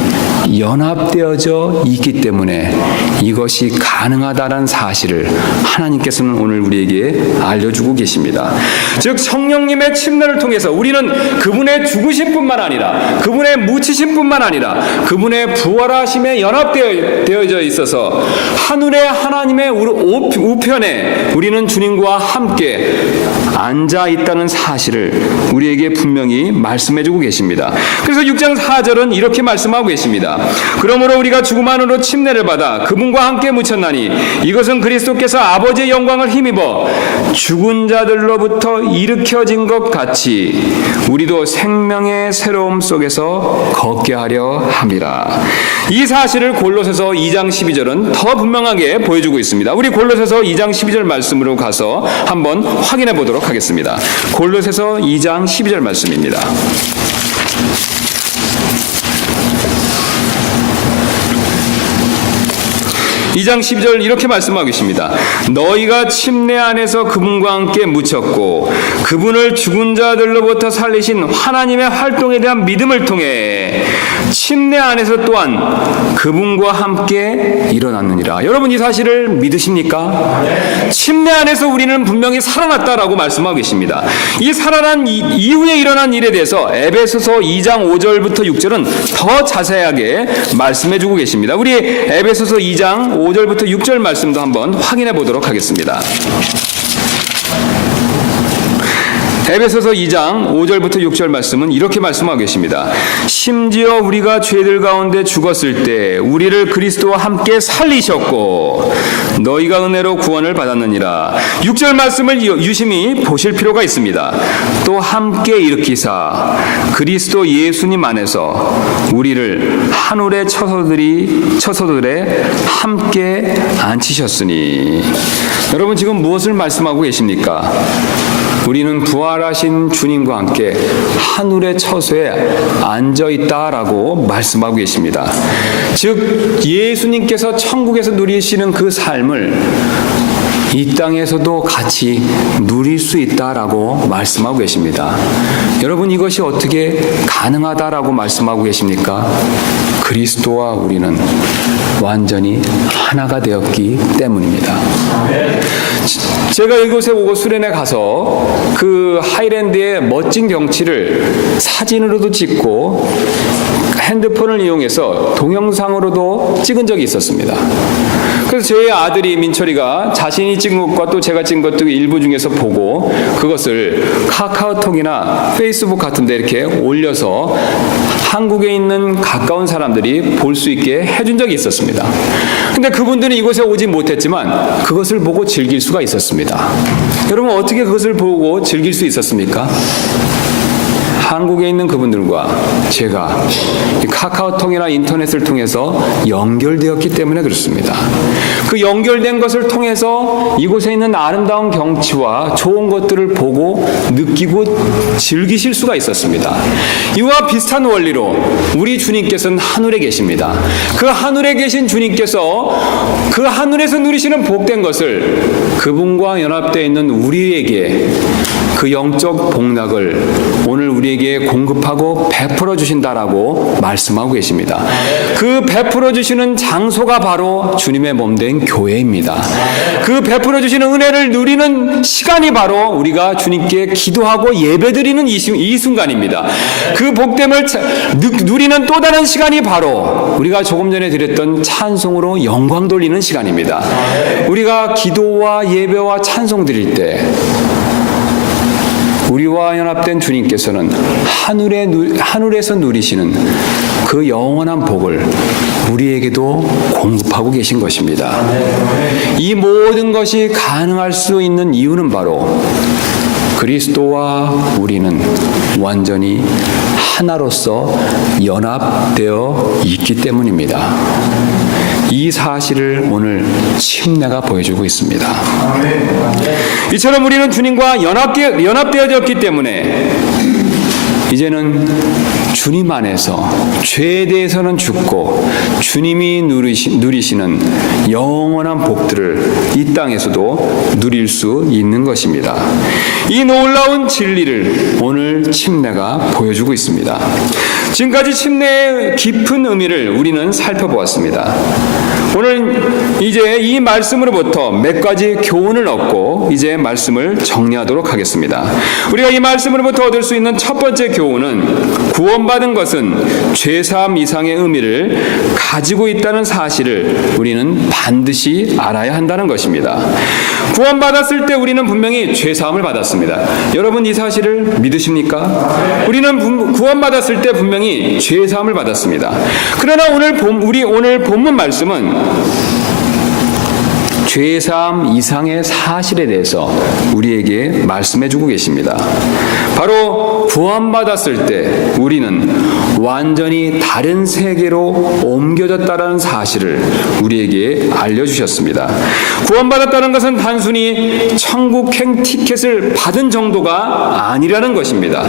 연합되어져 있기 때문에 이것이 가능하다는 사실을 하나님께서는 오늘 우리에게 알려주고 계십니다. 즉 성령님의 침례를 통해서 우리는 그분의 죽으심 뿐만 아니라 그분의 묻히심 뿐만 아니라 그분의 부활하심에 연합되어져 있어서 하늘의 하나님의 우편에 우리는 주님과 함께 앉아 있다는 사실을 우리에게 분명히 말씀해주고 계십니다. 그래서 6장 4절은 이렇게 말씀하고 계십니다. 그러므로 우리가 죽음 안으로 침례를 받아 그분과 함께 묻혔나니 이것은 그리스도께서 아버지의 영광을 힘입어 죽은 자들로부터 일으켜진 것 같이 우리도 생명의 새로움 속에서 걷게 하려 함이라. 이 사실을 골로새서 2장 12절은 더 분명하게 보여주고 있습니다. 우리 골로새서 2장 12절 말씀으로 가서 한번 확인해 보도록 하겠습니다. 골로새서 2장 12절 말씀입니다. 이 장 12절 이렇게 말씀하고 계십니다. 너희가 침례 안에서 그분과 함께 묻혔고 그분을 죽은 자들로부터 살리신 하나님의 활동에 대한 믿음을 통해 침례 안에서 또한 그분과 함께 일어났느니라. 여러분 이 사실을 믿으십니까? 침례 안에서 우리는 분명히 살아났다라고 말씀하고 계십니다. 이 살아난 이후에 일어난 일에 대해서 에베소서 2장 5절부터 6절은 더 자세하게 말씀해주고 계십니다. 우리 에베소서 2장 5절부터 6절 말씀도 한번 확인해 보도록 하겠습니다. 에베소서 2장 5절부터 6절 말씀은 이렇게 말씀하고 계십니다. 심지어 우리가 죄들 가운데 죽었을 때 우리를 그리스도와 함께 살리셨고 너희가 은혜로 구원을 받았느니라. 6절 말씀을 유심히 보실 필요가 있습니다. 또 함께 일으키사 그리스도 예수님 안에서 우리를 하늘의 처소들에 함께 앉히셨으니. 여러분 지금 무엇을 말씀하고 계십니까? 우리는 부활하신 주님과 함께 하늘의 처소에 앉아있다라고 말씀하고 계십니다. 즉 예수님께서 천국에서 누리시는 그 삶을 이 땅에서도 같이 누릴 수 있다라고 말씀하고 계십니다. 여러분 이것이 어떻게 가능하다라고 말씀하고 계십니까? 그리스도와 우리는 완전히 하나가 되었기 때문입니다. 제가 이곳에 오고 수련회 가서 그 하이랜드의 멋진 경치를 사진으로도 찍고 핸드폰을 이용해서 동영상으로도 찍은 적이 있었습니다. 그래서 저희 아들이 민철이가 자신이 찍은 것과 또 제가 찍은 것도 일부 중에서 보고 그것을 카카오톡이나 페이스북 같은 데 이렇게 올려서 한국에 있는 가까운 사람들이 볼 수 있게 해준 적이 있었습니다. 근데 그분들은 이곳에 오지 못했지만 그것을 보고 즐길 수가 있었습니다. 여러분 어떻게 그것을 보고 즐길 수 있었습니까? 한국에 있는 그분들과 제가 이 카카오톡이나 인터넷을 통해서 연결되었기 때문에 그렇습니다. 그 연결된 것을 통해서 이곳에 있는 아름다운 경치와 좋은 것들을 보고 느끼고 즐기실 수가 있었습니다. 이와 비슷한 원리로 우리 주님께서는 하늘에 계십니다. 그 하늘에 계신 주님께서 그 하늘에서 누리시는 복된 것을 그분과 연합되어 있는 우리에게 그 영적 복락을 오늘 우리에게 공급하고 베풀어 주신다라고 말씀하고 계십니다. 그 베풀어 주시는 장소가 바로 주님의 몸된 교회입니다. 그 베풀어 주시는 은혜를 누리는 시간이 바로 우리가 주님께 기도하고 예배드리는 이 순간입니다. 그 복됨을 누리는 또 다른 시간이 바로 우리가 조금 전에 드렸던 찬송으로 영광 돌리는 시간입니다. 우리가 기도와 예배와 찬송 드릴 때 우리와 연합된 주님께서는 하늘에서 누리시는 그 영원한 복을 우리에게도 공급하고 계신 것입니다. 이 모든 것이 가능할 수 있는 이유는 바로 그리스도와 우리는 완전히 하나로서 연합되어 있기 때문입니다. 이 사실을 오늘 침례가 보여주고 있습니다. 이처럼 우리는 주님과 연합되어졌기 때문에 이제는 주님 안에서 죄에 대해서는 죽고 주님이 누리시는 영원한 복들을 이 땅에서도 누릴 수 있는 것입니다. 이 놀라운 진리를 오늘 침례가 보여주고 있습니다. 지금까지 침례의 깊은 의미를 우리는 살펴보았습니다. 오늘 이제 이 말씀으로부터 몇 가지 교훈을 얻고 이제 말씀을 정리하도록 하겠습니다. 우리가 이 말씀으로부터 얻을 수 있는 첫 번째 교훈은 구원받은 것은 죄사함 이상의 의미를 가지고 있다는 사실을 우리는 반드시 알아야 한다는 것입니다. 구원받았을 때 우리는 분명히 죄사함을 받았습니다. 여러분 이 사실을 믿으십니까? 우리는 구원받았을 때 분명히 죄사함을 받았습니다. 그러나 우리 오늘 본문 말씀은 죄사함 이상의 사실에 대해서 우리에게 말씀해주고 계십니다. 바로 구원받았을 때 우리는 완전히 다른 세계로 옮겨졌다는 사실을 우리에게 알려주셨습니다. 구원받았다는 것은 단순히 천국행 티켓을 받은 정도가 아니라는 것입니다.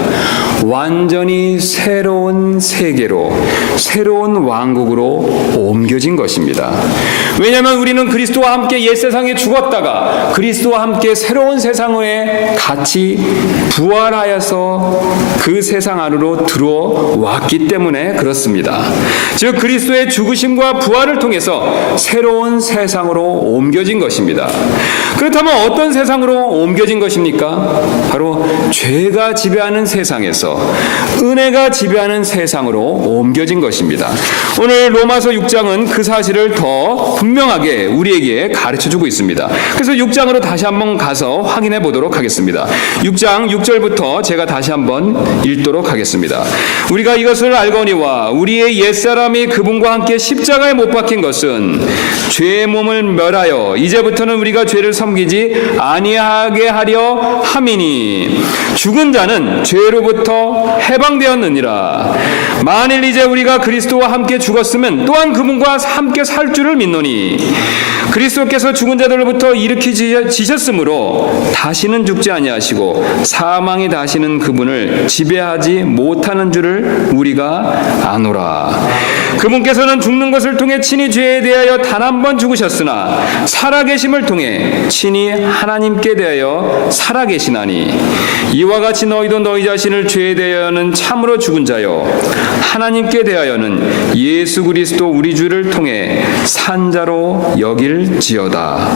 완전히 새로운 세계로, 새로운 왕국으로 옮겨진 것입니다. 왜냐하면 우리는 그리스도와 함께 옛 세상에 죽었다가 그리스도와 함께 새로운 세상에 같이 부활하여서 그 세상 안으로 들어왔기 때문에 그렇습니다. 즉 그리스도의 죽으심과 부활을 통해서 새로운 세상으로 옮겨진 것입니다. 그렇다면 어떤 세상으로 옮겨진 것입니까? 바로 죄가 지배하는 세상에서 은혜가 지배하는 세상으로 옮겨진 것입니다. 오늘 로마서 6장은 그 사실을 더 분명하게 우리에게 가르쳐주고 있습니다. 그래서 6장으로 다시 한번 가서 확인해 보도록 하겠습니다. 6장 6절부터 제가 다시 한번 읽도록 하겠습니다. 우리가 이것을 알거니와 우리의 옛사람이 그분과 함께 십자가에 못 박힌 것은 죄의 몸을 멸하여 이제부터는 우리가 죄를 섬기지 아니하게 하려 함이니 죽은 자는 죄로부터 해방되었느니라. 만일 이제 우리가 그리스도와 함께 죽었으면 또한 그분과 함께 살 줄을 믿노니 그리스도께서 죽은 자들로부터 일으키시셨으므로 다시는 죽지 아니하시고 사망이 다시는 그분을 지배하지 못하는 줄을 우리가 아노라. 그분께서는 죽는 것을 통해 친히 죄에 대하여 단 한 번 죽으셨으나 살아계심을 통해 친히 하나님께 대하여 살아계시나니 이와 같이 너희도 너희 자신을 죄에 대하여는 참으로 죽은 자요 하나님께 대하여는 예수 그리스도 우리 주를 통해 산 자로 여길지어다.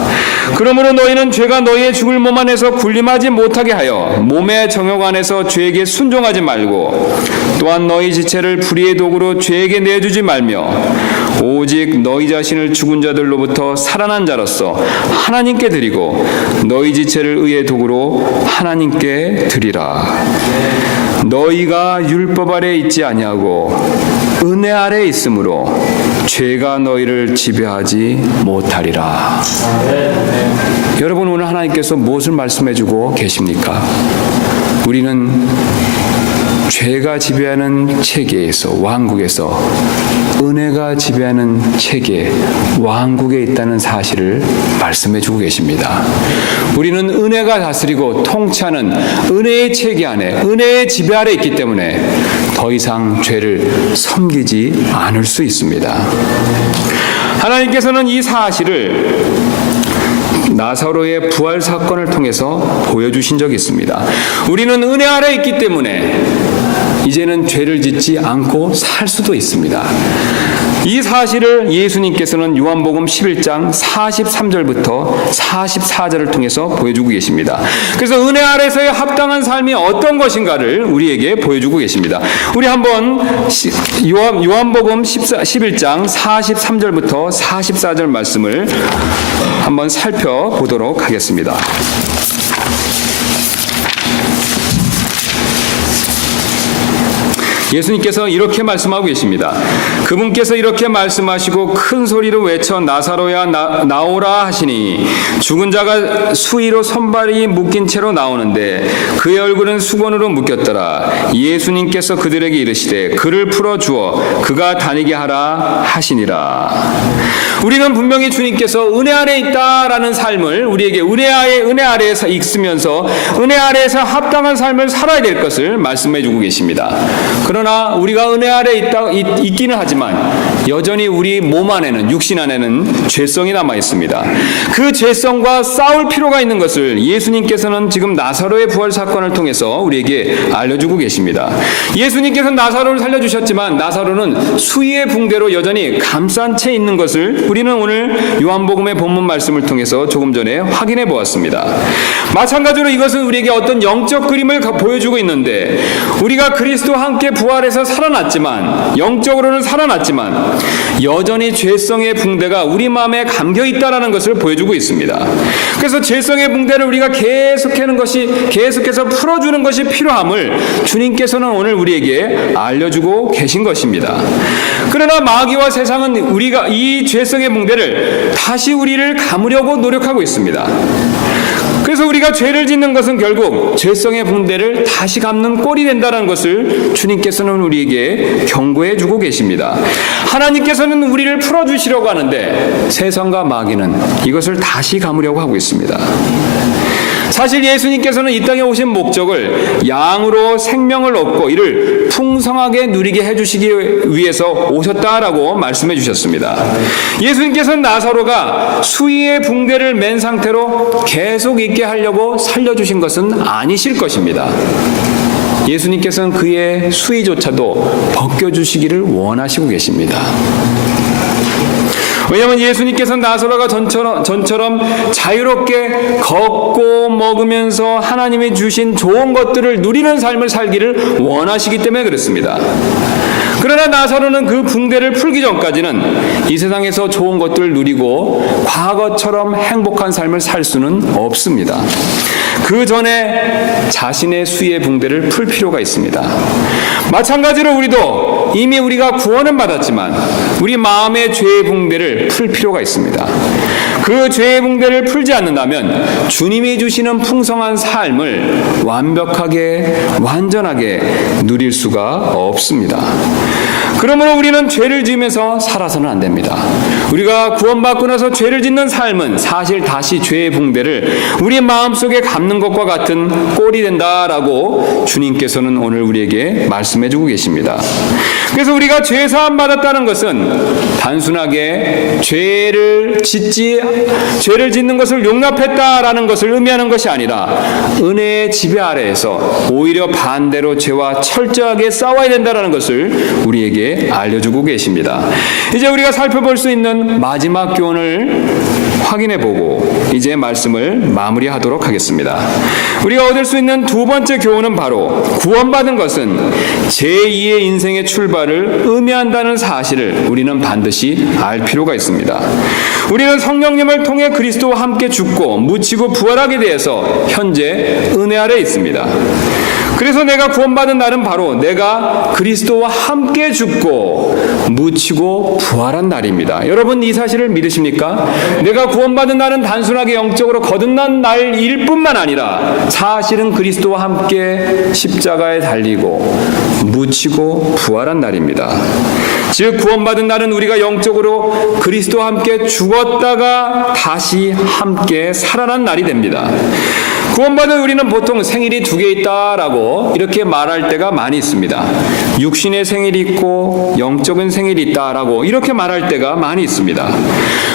그러므로 너희는 죄가 너희의 죽을 몸 안에서 군림하지 못하게 하여 몸의 정욕 안에서 죄에게 순종하지 말고 또한 너희 지체를 불의의 도구로 죄에게 내주지 말며 오직 너희 자신을 죽은 자들로부터 살아난 자로서 하나님께 드리고 너희 지체를 의의 도구로 하나님께 드리라. 너희가 율법 아래 있지 아니하고 은혜 아래 있으므로 죄가 너희를 지배하지 못하리라. 여러분 오늘 하나님께서 무엇을 말씀해주고 계십니까? 우리는 죄가 지배하는 체계에서, 왕국에서 은혜가 지배하는 체계, 왕국에 있다는 사실을 말씀해 주고 계십니다. 우리는 은혜가 다스리고 통치하는 은혜의 체계 안에, 은혜의 지배 아래 있기 때문에 더 이상 죄를 섬기지 않을 수 있습니다. 하나님께서는 이 사실을 나사로의 부활 사건을 통해서 보여주신 적이 있습니다. 우리는 은혜 아래 있기 때문에 이제는 죄를 짓지 않고 살 수도 있습니다. 이 사실을 예수님께서는 요한복음 11장 43절부터 44절을 통해서 보여주고 계십니다. 그래서 은혜 아래서의 합당한 삶이 어떤 것인가를 우리에게 보여주고 계십니다. 우리 한번 요한복음 11장 43절부터 44절 말씀을 한번 살펴보도록 하겠습니다. 예수님께서 이렇게 말씀하고 계십니다. 그분께서 이렇게 말씀하시고 큰 소리로 외쳐 나사로야 나오라 하시니 죽은 자가 수의로 손발이 묶인 채로 나오는데 그의 얼굴은 수건으로 묶였더라. 예수님께서 그들에게 이르시되 그를 풀어주어 그가 다니게 하라 하시니라. 우리는 분명히 주님께서 은혜 아래 있다라는 삶을 우리에게 은혜 아래에서 있으면서 은혜 아래에서 합당한 삶을 살아야 될 것을 말씀해 주고 계십니다. 그러나 우리가 은혜 아래 있기는 하지만 여전히 우리 몸 안에는, 육신 안에는 죄성이 남아 있습니다. 그 죄성과 싸울 필요가 있는 것을 예수님께서는 지금 나사로의 부활 사건을 통해서 우리에게 알려주고 계십니다. 예수님께서는 나사로를 살려주셨지만 나사로는 수위의 붕대로 여전히 감싼 채 있는 것을 우리는 오늘 요한복음의 본문 말씀을 통해서 조금 전에 확인해 보았습니다. 마찬가지로 이것은 우리에게 어떤 영적 그림을 보여주고 있는데 우리가 그리스도와 함께 부활해서 살아났지만, 영적으로는 살아났지만 여전히 죄성의 붕대가 우리 마음에 감겨 있다라는 것을 보여주고 있습니다. 그래서 죄성의 붕대를 우리가 계속해서 풀어주는 것이 필요함을 주님께서는 오늘 우리에게 알려주고 계신 것입니다. 그러나 마귀와 세상은 우리가 이 죄성의 붕대를 다시 우리를 감으려고 노력하고 있습니다. 그래서 우리가 죄를 짓는 것은 결국 죄성의 붕대를 다시 감는 꼴이 된다는 것을 주님께서는 우리에게 경고해 주고 계십니다. 하나님께서는 우리를 풀어주시려고 하는데 세상과 마귀는 이것을 다시 감으려고 하고 있습니다. 사실 예수님께서는 이 땅에 오신 목적을 양으로 생명을 얻고 이를 풍성하게 누리게 해주시기 위해서 오셨다라고 말씀해 주셨습니다. 예수님께서는 나사로가 수의의 붕대를 맨 상태로 계속 있게 하려고 살려주신 것은 아니실 것입니다. 예수님께서는 그의 수의조차도 벗겨주시기를 원하시고 계십니다. 왜냐하면 예수님께서는 나사로가 전처럼 자유롭게 걷고 먹으면서 하나님이 주신 좋은 것들을 누리는 삶을 살기를 원하시기 때문에 그렇습니다. 그러나 나사로는 그 붕대를 풀기 전까지는 이 세상에서 좋은 것들을 누리고 과거처럼 행복한 삶을 살 수는 없습니다. 그 전에 자신의 수의 붕대를 풀 필요가 있습니다. 마찬가지로 우리도 이미 우리가 구원은 받았지만 우리 마음의 죄의 붕대를 풀 필요가 있습니다. 그 죄의 붕대를 풀지 않는다면 주님이 주시는 풍성한 삶을 완전하게 누릴 수가 없습니다. 그러므로 우리는 죄를 지으면서 살아서는 안 됩니다. 우리가 구원받고 나서 죄를 짓는 삶은 사실 다시 죄의 붕대를 우리 마음속에 감는 것과 같은 꼴이 된다라고 주님께서는 오늘 우리에게 말씀해주고 계십니다. 그래서 우리가 죄 사함 받았다는 것은 단순하게 죄를 짓는 것을 용납했다라는 것을 의미하는 것이 아니라 은혜의 지배 아래에서 오히려 반대로 죄와 철저하게 싸워야 된다라는 것을 우리에게 알려주고 계십니다. 이제 우리가 살펴볼 수 있는 마지막 교훈을 확인해보고 이제 말씀을 마무리하도록 하겠습니다. 우리가 얻을 수 있는 두 번째 교훈은 바로 구원받은 것은 제2의 인생의 출발을 의미한다는 사실을 우리는 반드시 알 필요가 있습니다. 우리는 성령님을 통해 그리스도와 함께 죽고 묻히고 부활하게 되어서 현재 은혜 아래 있습니다. 그래서 내가 구원받은 날은 바로 내가 그리스도와 함께 죽고 묻히고 부활한 날입니다. 여러분 이 사실을 믿으십니까? 내가 구원받은 날은 단순하게 영적으로 거듭난 날일 뿐만 아니라 사실은 그리스도와 함께 십자가에 달리고 묻히고 부활한 날입니다. 즉 구원받은 날은 우리가 영적으로 그리스도와 함께 죽었다가 다시 함께 살아난 날이 됩니다. 구원받은 우리는 보통 생일이 2개 있다라고 이렇게 말할 때가 많이 있습니다. 육신의 생일이 있고 영적인 생일이 있다라고 이렇게 말할 때가 많이 있습니다.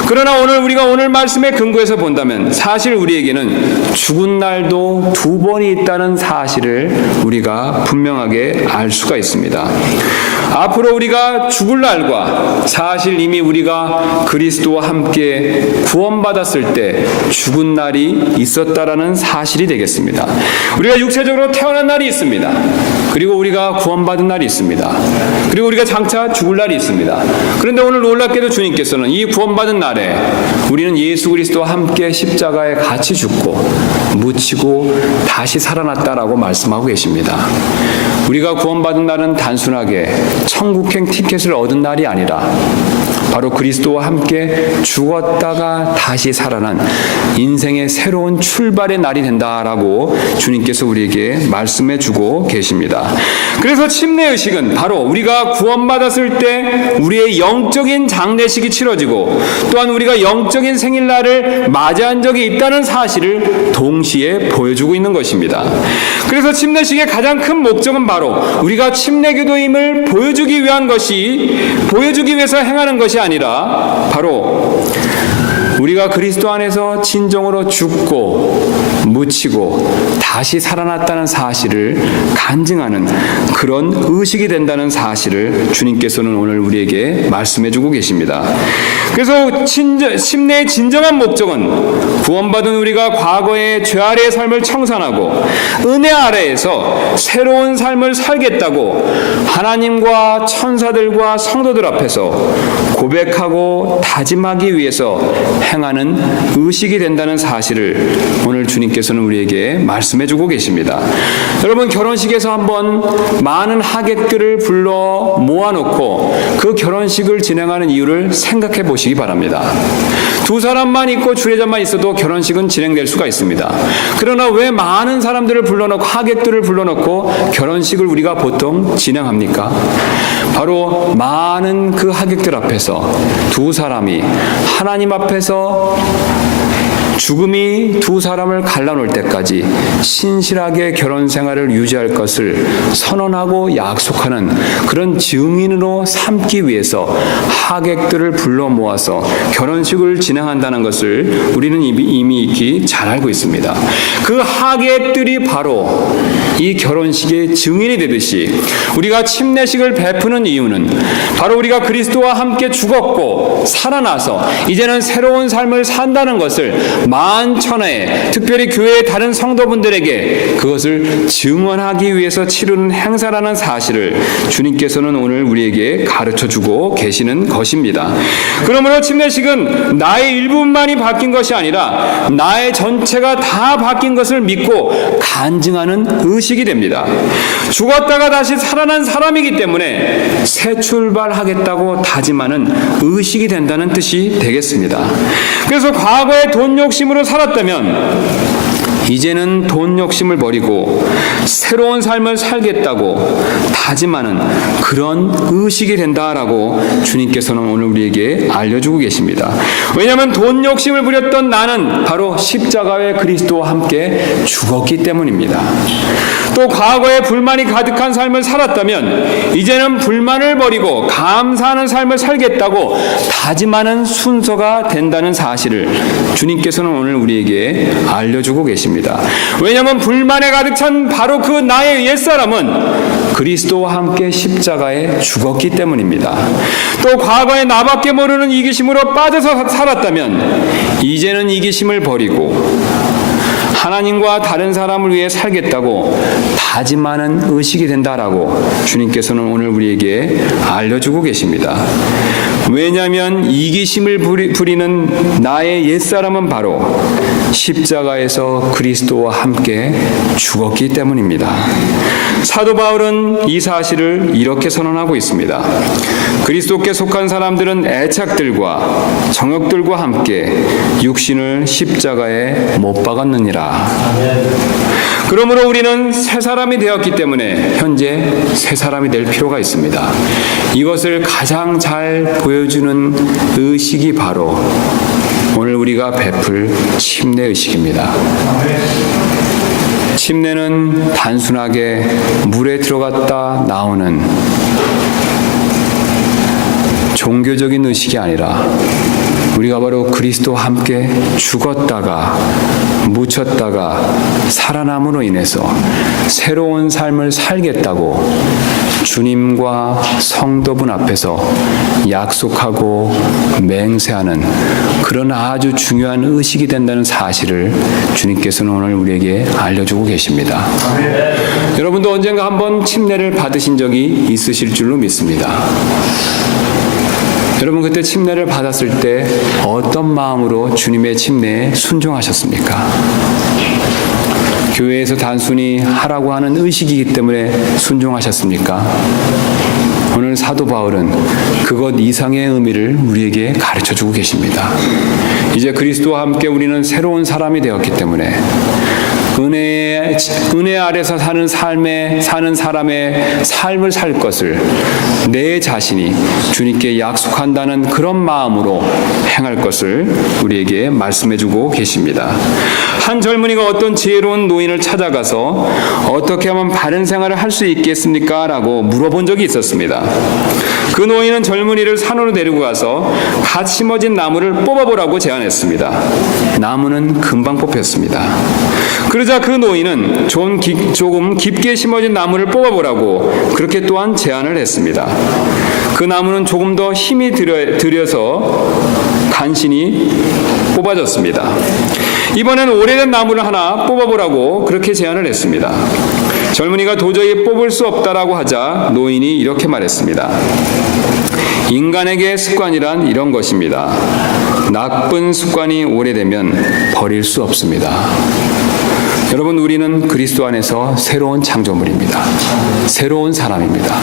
그러나 우리가 오늘 말씀에 근거해서 본다면 사실 우리에게는 죽은 날도 2번이 있다는 사실을 우리가 분명하게 알 수가 있습니다. 앞으로 우리가 죽을 날과 사실 이미 우리가 그리스도와 함께 구원받았을 때 죽은 날이 있었다라는 사실이 되겠습니다. 우리가 육체적으로 태어난 날이 있습니다. 그리고 우리가 구원받은 날이 있습니다. 그리고 우리가 장차 죽을 날이 있습니다. 그런데 오늘 놀랍게도 주님께서는 이 구원받은 날에 우리는 예수 그리스도와 함께 십자가에 같이 죽고 묻히고 다시 살아났다라고 말씀하고 계십니다. 우리가 구원받은 날은 단순하게 천국행 티켓을 얻은 날이 아니라 바로 그리스도와 함께 죽었다가 다시 살아난 인생의 새로운 출발의 날이 된다라고 주님께서 우리에게 말씀해 주고 계십니다. 그래서 침례의식은 바로 우리가 구원받았을 때 우리의 영적인 장례식이 치러지고 또한 우리가 영적인 생일날을 맞이한 적이 있다는 사실을 동시에 보여주고 있는 것입니다. 그래서 침례식의 가장 큰 목적은 바로 우리가 침례교도임을 보여주기 위해서 행하는 것이 아니라 바로 우리가 그리스도 안에서 진정으로 죽고 묻히고 다시 살아났다는 사실을 간증하는 그런 의식이 된다는 사실을 주님께서는 오늘 우리에게 말씀해주고 계십니다. 그래서 침례의 진정한 목적은 구원받은 우리가 과거의 죄 아래의 삶을 청산하고 은혜 아래에서 새로운 삶을 살겠다고 하나님과 천사들과 성도들 앞에서 고백하고 다짐하기 위해서 행하는 의식이 된다는 사실을 오늘 주님께서는 우리에게 말씀해주고 계십니다. 여러분 결혼식에서 한번 많은 하객들을 불러 모아놓고 그 결혼식을 진행하는 이유를 생각해 보시기 바랍니다. 2사람만 있고 주례자만 있어도 결혼식은 진행될 수가 있습니다. 그러나 왜 많은 사람들을 불러놓고 하객들을 불러놓고 결혼식을 우리가 보통 진행합니까? 바로 많은 그 하객들 앞에서 2사람이 하나님 앞에서 죽음이 2사람을 갈라놓을 때까지 신실하게 결혼 생활을 유지할 것을 선언하고 약속하는 그런 증인으로 삼기 위해서 하객들을 불러 모아서 결혼식을 진행한다는 것을 우리는 이미 익히 잘 알고 있습니다. 그 하객들이 바로 이 결혼식의 증인이 되듯이 우리가 침례식을 베푸는 이유는 바로 우리가 그리스도와 함께 죽었고 살아나서 이제는 새로운 삶을 산다는 것을 만천하에 특별히 교회의 다른 성도분들에게 그것을 증언하기 위해서 치르는 행사라는 사실을 주님께서는 오늘 우리에게 가르쳐주고 계시는 것입니다. 그러므로 침례식은 나의 일부분만이 바뀐 것이 아니라 나의 전체가 다 바뀐 것을 믿고 간증하는 의식이 됩니다. 죽었다가 다시 살아난 사람이기 때문에 새 출발하겠다고 다짐하는 의식이 된다는 뜻이 되겠습니다. 그래서 과거에 돈 욕심으로 살았다면 이제는 돈 욕심을 버리고 새로운 삶을 살겠다고 다짐하는 그런 의식이 된다라고 주님께서는 오늘 우리에게 알려주고 계십니다. 왜냐하면 돈 욕심을 부렸던 나는 바로 십자가의 그리스도와 함께 죽었기 때문입니다. 또 과거에 불만이 가득한 삶을 살았다면 이제는 불만을 버리고 감사하는 삶을 살겠다고 다짐하는 순서가 된다는 사실을 주님께서는 오늘 우리에게 알려주고 계십니다. 왜냐하면 불만에 가득 찬 바로 그 나의 옛사람은 그리스도와 함께 십자가에 죽었기 때문입니다. 또 과거에 나밖에 모르는 이기심으로 빠져서 살았다면 이제는 이기심을 버리고 하나님과 다른 사람을 위해 살겠다고 다짐하는 의식이 된다라고 주님께서는 오늘 우리에게 알려주고 계십니다. 왜냐하면 이기심을 부리는 나의 옛사람은 바로 십자가에서 그리스도와 함께 죽었기 때문입니다. 사도 바울은 이 사실을 이렇게 선언하고 있습니다. 그리스도께 속한 사람들은 애착들과 정욕들과 함께 육신을 십자가에 못 박았느니라. 그러므로 우리는 새 사람이 되었기 때문에 현재 새 사람이 될 필요가 있습니다. 이것을 가장 잘 보여주는 의식이 바로 오늘 우리가 베풀 침례 의식입니다. 침례는 단순하게 물에 들어갔다 나오는 종교적인 의식이 아니라 우리가 바로 그리스도와 함께 죽었다가 묻혔다가 살아남으로 인해서 새로운 삶을 살겠다고 주님과 성도분 앞에서 약속하고 맹세하는 그런 아주 중요한 의식이 된다는 사실을 주님께서는 오늘 우리에게 알려주고 계십니다. 여러분도 언젠가 한번 침례를 받으신 적이 있으실 줄로 믿습니다. 여러분 그때 침례를 받았을 때 어떤 마음으로 주님의 침례에 순종하셨습니까? 교회에서 단순히 하라고 하는 의식이기 때문에 순종하셨습니까? 오늘 사도 바울은 그것 이상의 의미를 우리에게 가르쳐주고 계십니다. 이제 그리스도와 함께 우리는 새로운 사람이 되었기 때문에 은혜 아래서 사는 사람의 삶을 살 것을 내 자신이 주님께 약속한다는 그런 마음으로 행할 것을 우리에게 말씀해주고 계십니다. 한 젊은이가 어떤 지혜로운 노인을 찾아가서 어떻게 하면 바른 생활을 할 수 있겠습니까? 라고 물어본 적이 있었습니다. 그 노인은 젊은이를 산으로 데리고 가서 갓 심어진 나무를 뽑아보라고 제안했습니다. 나무는 금방 뽑혔습니다. 그러자 그 노인은 조금 깊게 심어진 나무를 뽑아보라고 그렇게 또한 제안을 했습니다. 그 나무는 조금 더 힘이 들여서 간신히 뽑아졌습니다. 이번엔 오래된 나무를 하나 뽑아보라고 그렇게 제안을 했습니다. 젊은이가 도저히 뽑을 수 없다라고 하자 노인이 이렇게 말했습니다. 인간에게 습관이란 이런 것입니다. 나쁜 습관이 오래되면 버릴 수 없습니다. 여러분 우리는 그리스도 안에서 새로운 창조물입니다. 새로운 사람입니다.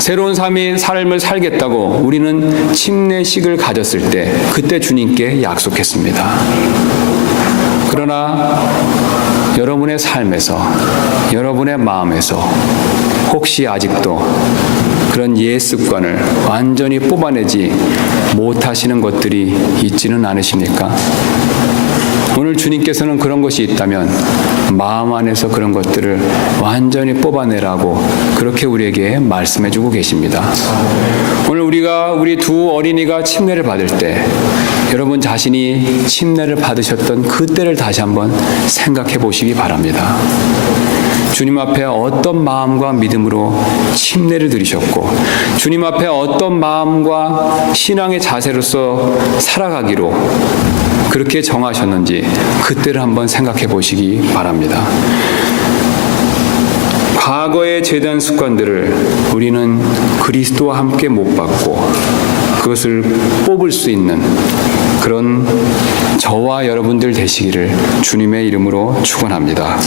새로운 삶을 살겠다고 우리는 침례식을 가졌을 때 그때 주님께 약속했습니다. 그러나 여러분의 삶에서 여러분의 마음에서 혹시 아직도 그런 옛 습관을 완전히 뽑아내지 못하시는 것들이 있지는 않으십니까? 오늘 주님께서는 그런 것이 있다면 마음 안에서 그런 것들을 완전히 뽑아내라고 그렇게 우리에게 말씀해주고 계십니다. 오늘 우리 두 어린이가 침례를 받을 때 여러분 자신이 침례를 받으셨던 그때를 다시 한번 생각해 보시기 바랍니다. 주님 앞에 어떤 마음과 믿음으로 침례를 드리셨고 주님 앞에 어떤 마음과 신앙의 자세로서 살아가기로 그렇게 정하셨는지 그때를 한번 생각해 보시기 바랍니다. 과거의 죄된 습관들을 우리는 그리스도와 함께 못 받고 그것을 뽑을 수 있는 그런 저와 여러분들 되시기를 주님의 이름으로 축원합니다.